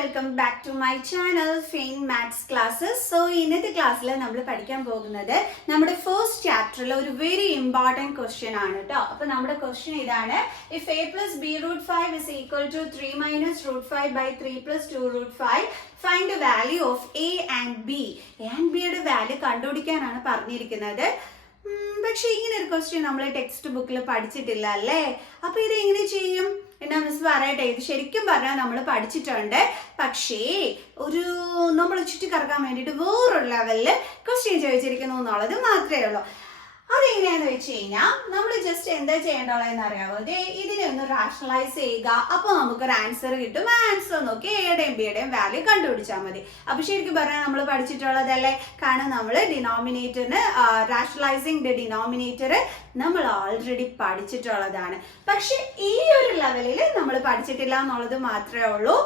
Welcome back to my channel fine maths classes. So ഇന്നത്തെ ക്ലാസ്സിൽ നമ്മൾ പഠിക്കാൻ പോകുന്നത് നമ്മുടെ ഫസ്റ്റ് ചാപ്റ്ററിലെ ഒരു വെരി ഇമ്പോർട്ടൻറ്റ് ക്വസ്റ്റ്യൻ ആണ് കേട്ടോ. അപ്പൊ നമ്മുടെ ക്വസ്റ്റ്യൻ ഇതാണ്: if a plus b root 5 is equal to 3 minus root 5 by 3 plus 2 root 5, find the value of a and b. a and b യുടെ വാല്യൂ കണ്ടുപിടിക്കാനാണ് പറഞ്ഞിരിക്കുന്നത്. പക്ഷെ ഇങ്ങനെ ഒരു ക്വസ്റ്റ്യൻ നമ്മൾ ടെക്സ്റ്റ് ബുക്കിൽ പഠിച്ചിട്ടില്ല അല്ലേ. അപ്പൊ ഇത് എങ്ങനെ ചെയ്യും എന്നാ മിസ് പറയട്ടെ. ഇത് ശരിക്കും പറഞ്ഞാൽ നമ്മൾ പഠിച്ചിട്ടുണ്ട്, പക്ഷേ നമ്മൾ ചുറ്റിക്കറക്കാൻ വേണ്ടിയിട്ട് വേറൊരു ലെവലിൽ ക്വസ്റ്റ്യൻ ചോദിച്ചിരിക്കുന്നു എന്നുള്ളത് മാത്രമേ ഉള്ളൂ. അതെങ്ങനെയാന്ന് വെച്ച് കഴിഞ്ഞാൽ നമ്മൾ ജസ്റ്റ് എന്താ ചെയ്യേണ്ടതെന്ന് അറിയാമോ? ഇതിനെ ഒന്ന് റാഷണലൈസ് ചെയ്യുക, അപ്പൊ നമുക്കൊരു ആൻസർ കിട്ടും. ആ ആൻസർ നോക്കി എയുടെയും ബിയുടെയും വാല്യൂ കണ്ടുപിടിച്ചാൽ മതി. അപ്പൊ ശരിക്കും പറഞ്ഞാൽ നമ്മൾ പഠിച്ചിട്ടുള്ളതല്ലേ. കാരണം നമ്മൾ ഡിനോമിനേറ്ററിന് റാഷണലൈസിങ് ദ ഡിനോമിനേറ്റർ നമ്മൾ ഓൾറെഡി പഠിച്ചിട്ടുള്ളതാണ്. പക്ഷെ ഈ ഒരു ലെവലിൽ നമ്മൾ പഠിച്ചിട്ടില്ല എന്നുള്ളത് മാത്രമേ ഉള്ളൂ.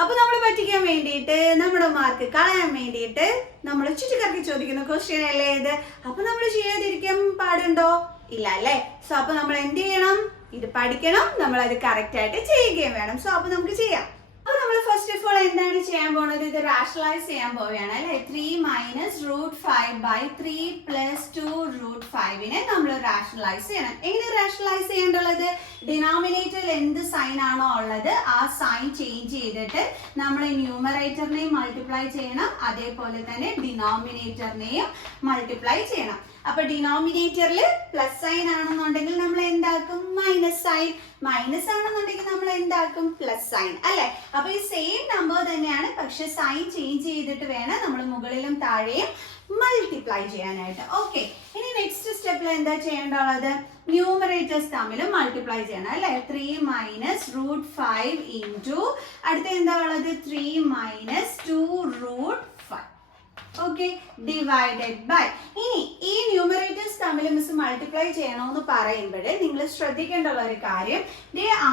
അപ്പൊ നമ്മൾ പറ്റിക്കാൻ വേണ്ടിയിട്ട്, നമ്മുടെ മാർക്ക് കളയാൻ വേണ്ടിയിട്ട് നമ്മൾ ചുറ്റിക്കറക്കി ചോദിക്കുന്ന ക്വസ്റ്റ്യൻ അല്ലേ ഇത്. അപ്പൊ നമ്മൾ ചെയ്യാതിരിക്കാൻ പാടുണ്ടോ? ഇല്ല അല്ലേ. സോ അപ്പൊ നമ്മൾ എന്ത് ചെയ്യണം? ഇത് പഠിക്കണം, നമ്മൾ അത് കറക്റ്റ് ആയിട്ട് ചെയ്യുകയും വേണം. സോ അപ്പൊ നമുക്ക് ചെയ്യാം. അപ്പൊ നമ്മൾ ഫസ്റ്റ് ഓഫ് ഓൾ എന്താണ് ചെയ്യാൻ പോകുന്നത്? ഇത് റാഷണലൈസ് ചെയ്യാൻ പോവുകയാണ് അല്ലെ. 3 minus root 5 by 3 plus 2 root 5നെ നമ്മൾ റാഷണലൈസ് ചെയ്യണം. എങ്ങനെ റാഷണലൈസ് ചെയ്യേണ്ടത്? ഡിനോമിനേറ്ററിൽ എന്ത് സൈൻ ആണോ ഉള്ളത് ആ സൈൻ ചേഞ്ച് ചെയ്തിട്ട് നമ്മൾ ന്യൂമറേറ്ററിനെയും മൾട്ടിപ്ലൈ ചെയ്യണം, അതേപോലെ തന്നെ ഡിനോമിനേറ്ററിനെയും മൾട്ടിപ്ലൈ ചെയ്യണം. അപ്പൊ ഡിനോമിനേറ്ററിൽ പ്ലസ് സൈൻ ആണെന്നുണ്ടെങ്കിൽ നമ്മൾ എന്താക്കും? Minus sign. മൈനസ് ആണെന്നുണ്ടെങ്കിൽ നമ്മൾ എന്താക്കും? പ്ലസ് സൈൻ അല്ലെ. അപ്പൊ ഈ സെയിം നമ്പർ തന്നെയാണ്, പക്ഷെ സൈൻ ചേഞ്ച് ചെയ്തിട്ട് വേണം നമ്മൾ മുകളിലും താഴെയും മൾട്ടിപ്ലൈ ചെയ്യാനായിട്ട്. ഓക്കെ, ഇനി നെക്സ്റ്റ് സ്റ്റെപ്പിൽ എന്താ ചെയ്യേണ്ടത്? ന്യൂമറേറ്റേഴ്സ് തമ്മിൽ മൾട്ടിപ്ലൈ ചെയ്യണം അല്ലെ. 3 minus root 5 into അടുത്ത എന്താ ഉള്ളത്? 3 minus 2 root 5. Okay, divided by. ഇനി ഈ ന്യൂമറേറ്റേഴ്സ് തമ്മിൽ മിസ് മൾട്ടിപ്ലൈ ചെയ്യണമെന്ന് പറയുമ്പോൾ നിങ്ങൾ ശ്രദ്ധിക്കേണ്ടുള്ള ഒരു കാര്യം,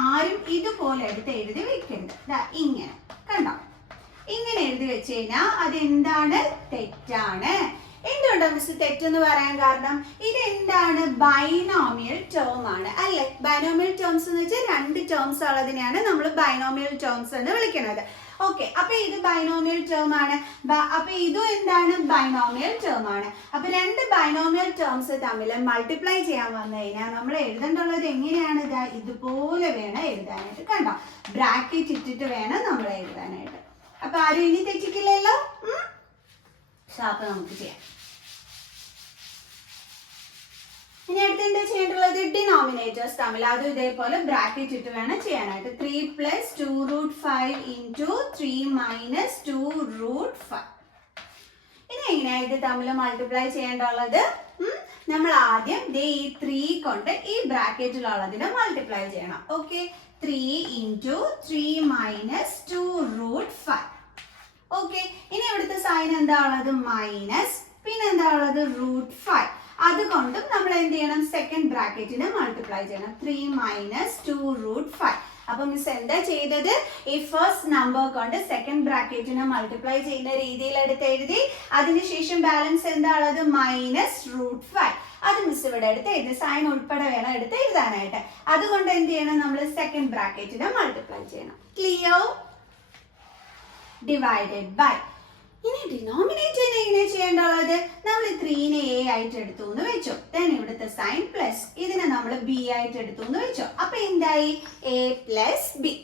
ആരും ഇതുപോലെ എടുത്ത് എഴുതി വെക്കരുത്. ഇങ്ങനെ കണ്ടോ, ഇങ്ങനെ എഴുതി വെച്ച് കഴിഞ്ഞാൽ അതെന്താണ്? തെറ്റാണ്. എന്തുകൊണ്ടാണ് മിസ് തെറ്റെന്ന് പറയാൻ കാരണം? ഇത് എന്താണ്? ബൈനോമിയൽ ടേം ആണ് അല്ലെ. ബൈനോമിയൽ ടേംസ് എന്ന് വെച്ചാൽ രണ്ട് ടേംസ് ഉള്ളതിനെയാണ് നമ്മൾ ബൈനോമിയൽ ടേംസ് എന്ന് വിളിക്കുന്നത്. ഓക്കെ, അപ്പൊ ഇത് ബൈനോമിയൽ ടേം ആണ്. അപ്പൊ ഇതും എന്താണ്? ബൈനോമിയൽ ടേം ആണ്. അപ്പൊ രണ്ട് ബൈനോമിയൽ ടേംസ് തമ്മിൽ മൾട്ടിപ്ലൈ ചെയ്യാൻ വന്നു കഴിഞ്ഞാൽ നമ്മൾ എഴുതേണ്ടുള്ളത് എങ്ങനെയാണ്? ഇതുപോലെ വേണം എഴുതാനായിട്ട്. കണ്ടോ, ബ്രാക്കറ്റ് ഇട്ടിട്ട് വേണം നമ്മൾ എഴുതാനായിട്ട്. അപ്പൊ ആരും ഇനി തെറ്റിക്കില്ലല്ലോ. അപ്പൊ നമുക്ക് ചെയ്യാം. ഇനി അടുത്ത് എന്താ ചെയ്യേണ്ടുള്ളത്? ഡിനോമിനേറ്റേഴ്സ് തമ്മിൽ അതും ഇതേപോലെ ബ്രാക്കറ്റ് ഇട്ട് വേണം ചെയ്യാനായിട്ട്. 3 plus 2 root 5 into 3 minus 2 root 5. ഇനി എങ്ങനെയാ ഇത് തമ്മിൽ മൾട്ടിപ്ലൈ ചെയ്യേണ്ടുള്ളത്? നമ്മൾ ആദ്യം ഈ 3 കൊണ്ട് ഈ ബ്രാക്കറ്റിലുള്ളതിനെ മൾട്ടിപ്ലൈ ചെയ്യണം. Okay, 3 into 3 minus 2 root 5. Okay, ഇനി ഇവിടുത്തെ സൈൻ എന്താ ഉള്ളത്? മൈനസ്, പിന്നെ എന്താ ഉള്ളത്? റൂട്ട് 5. അതുകൊണ്ടും നമ്മൾ എന്ത് ചെയ്യണം? സെക്കൻഡ് ബ്രാക്കറ്റിനെ മൾട്ടിപ്ലൈ ചെയ്യണം. 3 minus 2 root 5. അപ്പൊ മിസ് എന്താ ചെയ്തത്? ഈ ഫസ്റ്റ് നമ്പർ കൊണ്ട് സെക്കൻഡ് ബ്രാക്കറ്റിനെ മൾട്ടിപ്ലൈ ചെയ്യുന്ന രീതിയിൽ എടുത്ത് എഴുതി. അതിനുശേഷം ബാലൻസ് എന്താ ഉള്ളത്? Minus root 5. അത് മിസ് ഇവിടെ എടുത്ത് എഴുതി. സൈൻ ഉൾപ്പെടെ വേണം എടുത്ത് എഴുതാനായിട്ട്. അതുകൊണ്ട് എന്ത് ചെയ്യണം? നമ്മൾ സെക്കൻഡ് ബ്രാക്കറ്റിനെ മൾട്ടിപ്ലൈ ചെയ്യണം. ക്ലിയർ? Divided by. ഇനി ഡിനോമിനേറ്ററിനെ എങ്ങനെ ചെയ്യേണ്ടത്? നമ്മൾ 3നെ a ആയിട്ട് എടുത്തു എന്ന് വെച്ചോ. ദെൻ ഇവിടുത്തെ സൈൻ പ്ലസ്, ഇതിനെ നമ്മൾ b ആയിട്ട് എടുത്തു എന്ന് വെച്ചോ. അപ്പൊ എന്തായി? a plus b.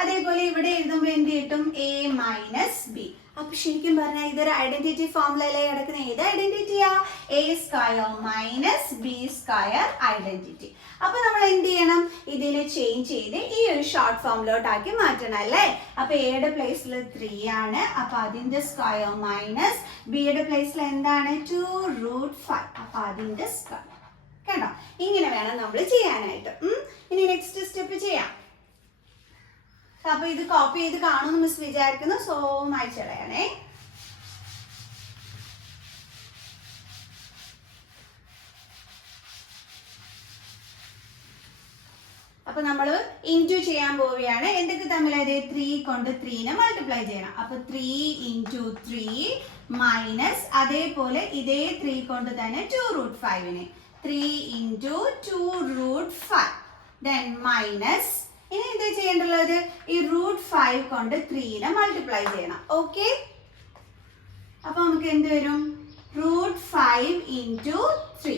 അതേപോലെ ഇവിടെ എഴുതുമ്പോൾ എന്ത് കിട്ടും? a minus b. അപ്പൊ ശരിക്കും പറഞ്ഞാൽ ഇതൊരു ഐഡന്റിറ്റി ഫോമിലല്ലേ കിടക്കുന്ന. ഏത് ഐഡന്റിറ്റിയാ? a square minus b square identity. അപ്പൊ നമ്മൾ എന്ത് ചെയ്യണം? ഇതിനെ ചേഞ്ച് ചെയ്ത് ഈ ഒരു ഷോർട്ട് ഫോമിലോട്ടാക്കി മാറ്റണം അല്ലേ. അപ്പൊ എയുടെ പ്ലേസിൽ 3 ആണ്. അപ്പൊ അതിന്റെ സ്ക്വയർ മൈനസ് ബിയുടെ പ്ലേസിൽ എന്താണ്? 2 root 5. അപ്പൊ അതിന്റെ സ്ക്വയർ. കണ്ടോ, ഇങ്ങനെ വേണം നമ്മൾ ചെയ്യാനായിട്ട്. ഇനി നെക്സ്റ്റ് സ്റ്റെപ്പ് ചെയ്യാം. അപ്പൊ ഇത് കോപ്പി ചെയ്ത് കാണുമെന്ന് മിസ് വിചാരിക്കുന്നു. സോ മായ്ച്ചളയാണേ. അപ്പൊ നമ്മൾ ഇൻറ്റു ചെയ്യാൻ പോവുകയാണ്. എന്തൊക്കെ തമ്മിൽ? 3 കൊണ്ട് 3നെ മൾട്ടിപ്ലൈ ചെയ്യണം. അപ്പൊ 3 into 3 മൈനസ്, അതേപോലെ ഇതേ 3 കൊണ്ട് തന്നെ 2 root 5നെ 3 into 2 root 5. Then minus ഇനി എന്താ ചെയ്യേണ്ടത്? ഈ റൂട്ട് 5 കൊണ്ട് 3നെ മൾട്ടിപ്ലൈ ചെയ്യണം. ഓക്കെ, അപ്പൊ നമുക്ക് എന്ത് വരും? √5 ഇൻറ്റു 3.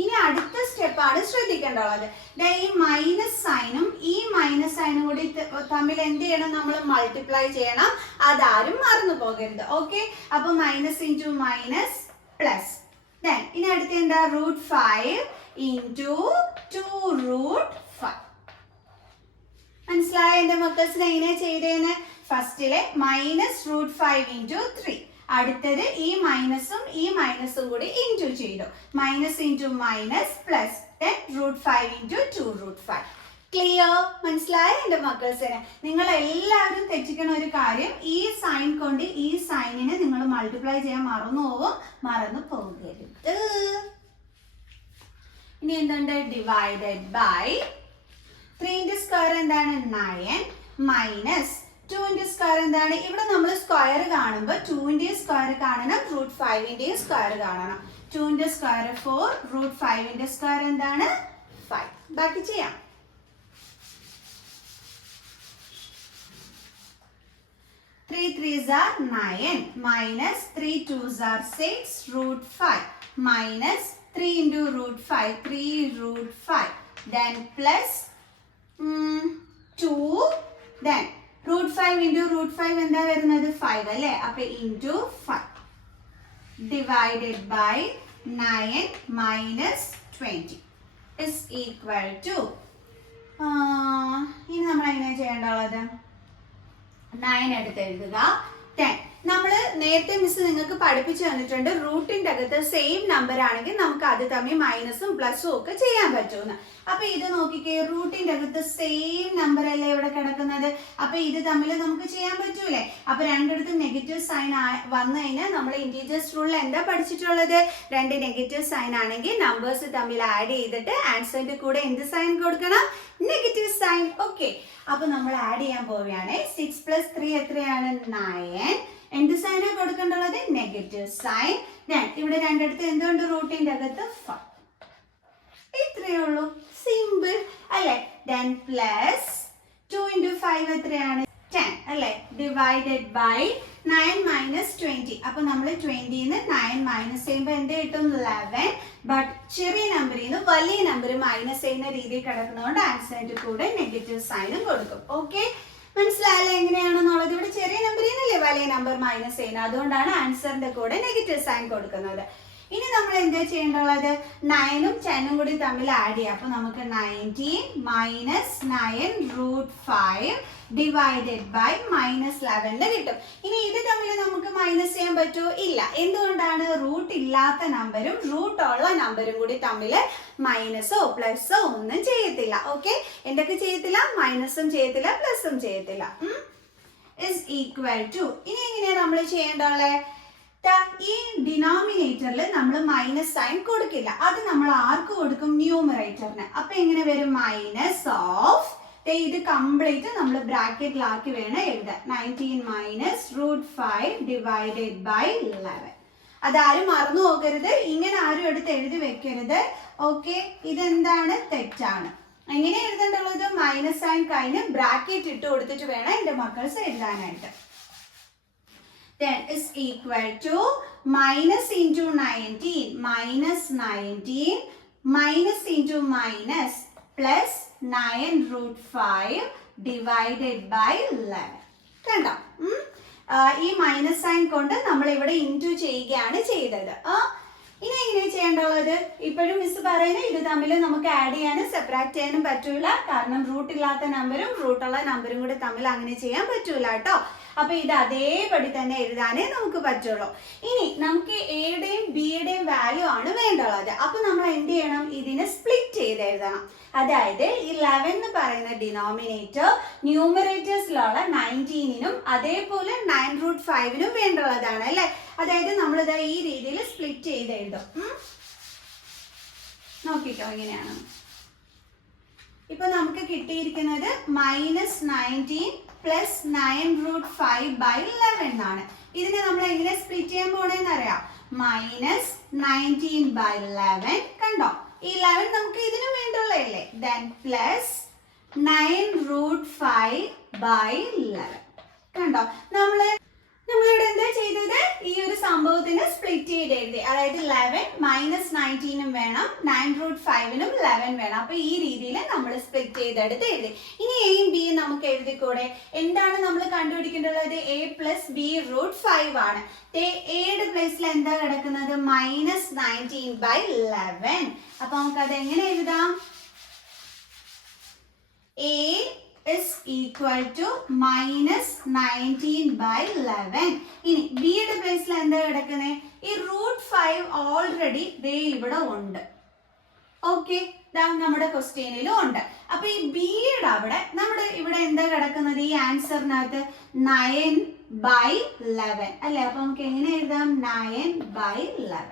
ഇനി അടുത്ത സ്റ്റെപ്പാണ് ശ്രദ്ധിക്കേണ്ടത്. ഈ മൈനസ് സൈനും ഈ മൈനസ് സൈനും കൂടി തമ്മിൽ എന്ത് ചെയ്യണം? നമ്മൾ മൾട്ടിപ്ലൈ ചെയ്യണം. അതാരും മറന്നു പോകരുത്. ഓക്കെ, അപ്പൊ മൈനസ് ഇൻറ്റു മൈനസ് പ്ലസ്. ഇനി അടുത്ത എന്താ? √5 ഇൻറ്റു 2√5. മനസ്സിലായ എന്റെ മക്കൾസിന് എങ്ങനെ ചെയ്തേന്ന്? ഫസ്റ്റിലെ -√5 ഇൻറ്റു 3, അടുത്തത് ഈ മൈനസും കൂടി ഇൻറ്റു ചെയ്തു. Minus into minus plus, √5 into 2√5. Clear? മനസ്സിലായ എന്റെ മക്കൾസിന്? നിങ്ങൾ എല്ലാവരും തെറ്റിക്കണ ഒരു കാര്യം, ഈ സൈൻ കൊണ്ട് ഈ സൈനിനെ നിങ്ങൾ മൾട്ടിപ്ലൈ ചെയ്യാൻ മറന്നു പോകരുത്. ഇനി എന്തുണ്ട്? ഡിവൈഡഡ് ബൈ 3ന്റെ സ്ക്വയർ എന്താണ്? 9 മൈനസ് 2ന്റെ സ്ക്വയർ എന്താണ്? ഇവിടെ നമ്മൾ സ്ക്വയർ കാണുമ്പോൾ 2ന്റെ സ്ക്വയർ കാണണം, √5ന്റെ സ്ക്വയർ കാണണം. 2ന്റെ സ്ക്വയർ 4, √5ന്റെ സ്ക്വയർ എന്താണ്? 5. ബാക്കി ചെയ്യാം. 3 3s are 9 minus 3 2s are 6 √5 minus 3 into √5 3√5 then plus 2 then √5 into √5 എന്താ വരുന്നത്? 5 അല്ലേ? അപ്പൊ into 5 divided by 9 minus 20 is equal to ഇനി നമ്മൾ എങ്ങനെ ചെയ്യേണ്ടത്? 9 എടുത്ത് എഴുതുക. 10. നമ്മൾ നേരത്തെ മിസ് നിങ്ങൾക്ക് പഠിപ്പിച്ചു തന്നിട്ടുണ്ട്, റൂട്ടിന്റെ അകത്ത് സെയിം നമ്പർ ആണെങ്കിൽ നമുക്ക് അത് തമ്മിൽ മൈനസും പ്ലസും ഒക്കെ ചെയ്യാൻ പറ്റുമെന്ന്. അപ്പൊ ഇത് നോക്കിക്കേ, റൂട്ടിന്റെ അകത്ത് സെയിം നമ്പർ അല്ലേ ഇവിടെ കിടക്കുന്നത്. അപ്പൊ ഇത് തമ്മിൽ നമുക്ക് ചെയ്യാൻ പറ്റൂലേ? അപ്പൊ രണ്ടിടത്തും നെഗറ്റീവ് സൈൻ വന്നു കഴിഞ്ഞാൽ നമ്മൾ ഇന്റീജേഴ്സ് റൂളിൽ എന്താ പഠിച്ചിട്ടുള്ളത്? 2 നെഗറ്റീവ് സൈൻ ആണെങ്കിൽ നമ്പേഴ്സ് തമ്മിൽ ആഡ് ചെയ്തിട്ട് ആൻസറിന്റെ കൂടെ എന്ത് സൈൻ കൊടുക്കണം? Negative sign. ഓക്കെ, അപ്പൊ നമ്മൾ ആഡ് ചെയ്യാൻ പോവുകയാണ്. 6 + 3 എത്രയാണ്? 9. എന്ത് സൈനാ കൊടുക്കേണ്ടുള്ളത്? Negative sign. ഇവിടെ രണ്ടിടത്ത് എന്തുകൊണ്ട്? റൂട്ടിന്റെ അകത്ത് 5. ഇത്രയേ ഉള്ളൂ, സിമ്പിൾ അല്ലേ? then പ്ലസ് 2 into 5 എത്രയാണ്? 10 അല്ലേ? Divided by 9 minus 20. അപ്പൊ നമ്മൾ 20ന്ന് 9 മൈനസ് ചെയ്യുമ്പോൾ എന്ത് കിട്ടും? 11. ബട്ട് ചെറിയ നമ്പറിൽ നിന്ന് വലിയ നമ്പർ മൈനസ് ചെയ്യുന്ന രീതിയിൽ കിടക്കുന്നതുകൊണ്ട് ആൻസറിന്റെ കൂടെ നെഗറ്റീവ് സൈനും കൊടുക്കും. ഓക്കെ, മനസ്സിലായല്ലോ എങ്ങനെയാണെന്നുള്ളത്? ഇവിടെ ചെറിയ നമ്പറിൽ നിന്നല്ലേ വലിയ നമ്പർ മൈനസ് ചെയ്യുന്നത്, അതുകൊണ്ടാണ് ആൻസറിന്റെ കൂടെ നെഗറ്റീവ് സൈൻ കൊടുക്കുന്നത്. ഇനി നമ്മൾ എന്താ ചെയ്യേണ്ടത്? 9ഉം 10ഉം കൂടി തമ്മിൽ ആഡ് ചെയ്യാം. അപ്പൊ നമുക്ക് 19 minus 9 √5 divided by -11 കിട്ടും. ഇനി ഇത് തമ്മിൽ നമുക്ക് മൈനസ് ചെയ്യാൻ പറ്റുമോ? ഇല്ല. എന്തുകൊണ്ടാണ്? റൂട്ട് ഇല്ലാത്ത നമ്പരും റൂട്ട് ഉള്ള നമ്പരും കൂടി തമ്മിൽ മൈനസോ പ്ലസോ ഒന്നും ചെയ്യത്തില്ല. ഓക്കെ, എന്തൊക്കെ ചെയ്യത്തില്ല? മൈനസും ചെയ്യത്തില്ല, പ്ലസും ചെയ്യത്തില്ല. is equal to, ഇനി എങ്ങനെയാ നമ്മൾ ചെയ്യേണ്ടത്? ഈ ഡിനോമിനേറ്ററിൽ നമ്മൾ മൈനസ് സൈൻ കൊടുക്കില്ല. അത് നമ്മൾ ആർക്ക് കൊടുക്കും? ന്യൂമറേറ്ററിന്. അപ്പൊ എങ്ങനെ വരും? മൈനസ് ഓഫ്, ഇത് കംപ്ലീറ്റ് നമ്മൾ ബ്രാക്കറ്റിലാക്കി വേണം എഴുതാൻ. 19 minus √5 divided by 11. അതാരും മറന്നു പോകരുത്, ഇങ്ങനെ ആരും എടുത്ത് എഴുതി വെക്കരുത്. ഓക്കെ, ഇതെന്താണ്? തെറ്റാണ്. എങ്ങനെ എഴുതേണ്ടുള്ളത്? മൈനസ് സൈൻ കഴിഞ്ഞ് ബ്രാക്കറ്റ് ഇട്ട് കൊടുത്തിട്ട് വേണം എന്റെ മക്കൾസ് എഴുതാനായിട്ട്. then is equal to minus into 19 minus 19 minus into minus plus 9 √5 divided by 11. കണ്ടോ? ഈ മൈനസ് സൈൻ കൊണ്ട് നമ്മൾ ഇവിടെ ഇൻറ്റു ചെയ്യുകയാണ് ചെയ്തത്. ഇനി എങ്ങനെ ചെയ്യേണ്ടുള്ളത്? ഇപ്പോഴും മിസ് പറയുന്നത് ഇത് തമ്മിൽ നമുക്ക് ആഡ് ചെയ്യാനും സെപ്പറേറ്റ് ചെയ്യാനും പറ്റൂല. കാരണം റൂട്ട് ഇല്ലാത്ത നമ്പരും റൂട്ടുള്ള നമ്പരും കൂടി തമ്മിൽ അങ്ങനെ ചെയ്യാൻ പറ്റൂല കേട്ടോ. അപ്പൊ ഇത് അതേപടി തന്നെ എഴുതാനേ നമുക്ക് പറ്റുള്ളൂ. ഇനി നമുക്ക് എയുടെയും ബിയുടെയും വാല്യൂ ആണ് വേണ്ടുള്ളത്. അപ്പൊ നമ്മൾ എന്ത് ചെയ്യണം? ഇതിനെ സ്പ്ലിറ്റ് ചെയ്ത് എഴുതണം. അതായത് 11 എന്ന് പറയുന്ന ഡിനോമിനേറ്റർ ന്യൂമറേറ്റേഴ്സിലുള്ള 19നും അതേപോലെ 9 √5നും വേണ്ടുള്ളതാണ് അല്ലെ. അതായത് നമ്മളിത് ഈ രീതിയിൽ സ്പ്ലിറ്റ് ചെയ്ത് എഴുതും. നോക്കിക്കോ ഇങ്ങനെയാണ്. ഇപ്പൊ നമുക്ക് കിട്ടിയിരിക്കുന്നത് -19 plus 9 √5 by 11 ആണ്. ഇതിനെ നമ്മൾ എങ്ങനെ സ്പ്ലിറ്റ് ചെയ്യാൻ പോണേന്ന് അറിയാം? -19 by 11. കണ്ടോ? ഈ 11 നമുക്ക് ഇതിന് വേണ്ടുള്ളതല്ലേ. then plus 9√5/11. കണ്ടോ, നമ്മളിവിടെ എന്താ ചെയ്തത്, ഈ ഒരു സംഭവത്തിന് സ്പ്ലിറ്റ് ചെയ്ത് എഴുതി. അതായത് 11 മൈനസ് 19 വേണം, 9√5 11 വേണം. അപ്പൊ ഈ രീതിയിൽ നമ്മൾ സ്പ്ലിറ്റ് ചെയ്തെടുത്ത് എഴുതി. ഇനി എയും ബിയും നമുക്ക് എഴുതിക്കൂടെ? എന്താണ് നമ്മൾ കണ്ടുപിടിക്കേണ്ടത്? a പ്ലസ് ബി √5 ആണ്. എയുടെ പ്ലേസിൽ എന്താ കിടക്കുന്നത്? മൈനസ് 19/11. അപ്പൊ നമുക്ക് അത് എങ്ങനെ എഴുതാം? a is equal to minus 19/11. ഇനി ബിയുടെ പ്ലേസിൽ എന്താ കിടക്കുന്നത്? ഈ √5 ഓൾറെഡി ദേ ഇവിടെ ഉണ്ട്. ഓക്കെ, നമ്മുടെ ക്വസ്റ്റ്യനിലും ഉണ്ട്. അപ്പൊ ഈ ബിയുടെ അവിടെ നമ്മുടെ ഇവിടെ എന്താ കിടക്കുന്നത്? ഈ ആൻസറിനകത്ത് 9/11 അല്ലെ? അപ്പൊ നമുക്ക് എങ്ങനെ എഴുതാം? 9/11.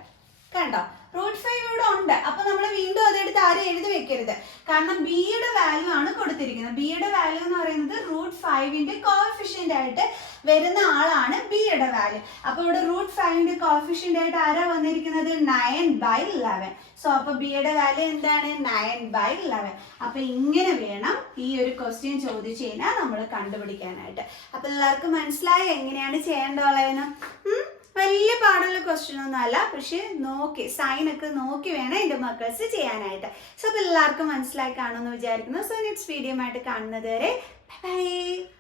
കണ്ടോ, √5 ഇവിടെ ഉണ്ട്. അപ്പൊ നമ്മൾ വീണ്ടും അതെടുത്ത് ആരും എഴുതി വെക്കരുത്. കാരണം ബിയുടെ വാല്യൂ ആണ് കൊടുത്തിരിക്കുന്നത്. ബിയുടെ വാല്യൂ എന്ന് പറയുന്നത് √5ന്റെ കോഎഫിഷ്യന്റ് ആയിട്ട് വരുന്ന ആളാണ് ബിയുടെ വാല്യൂ. അപ്പൊ ഇവിടെ √5ന്റെ കോഎഫിഷ്യന്റ് ആയിട്ട് ആരാ വന്നിരിക്കുന്നത്? 9/11. സോ അപ്പൊ ബിയുടെ വാല്യൂ എന്താണ്? 9/11. അപ്പൊ ഇങ്ങനെ വേണം ഈ ഒരു ക്വസ്റ്റ്യൻ ചോദിച്ചു കഴിഞ്ഞാൽ നമ്മൾ കണ്ടുപിടിക്കാനായിട്ട്. അപ്പൊ എല്ലാവർക്കും മനസ്സിലായി എങ്ങനെയാണ് ചെയ്യേണ്ടതെന്ന്? വലിയ പാടുള്ള ക്വസ്റ്റ്യൻ ഒന്നും അല്ല, പക്ഷെ നോക്കി സൈനൊക്കെ നോക്കി വേണം എൻ്റെ മക്കൾസ് ചെയ്യാനായിട്ട്. സോ അപ്പോൾ എല്ലാവർക്കും മനസ്സിലായി കാണുമെന്ന് വിചാരിക്കുന്നു. സോ നെക്സ്റ്റ് വീഡിയോ ആയിട്ട് കാണുന്നത് വരെ ബൈ ബൈ.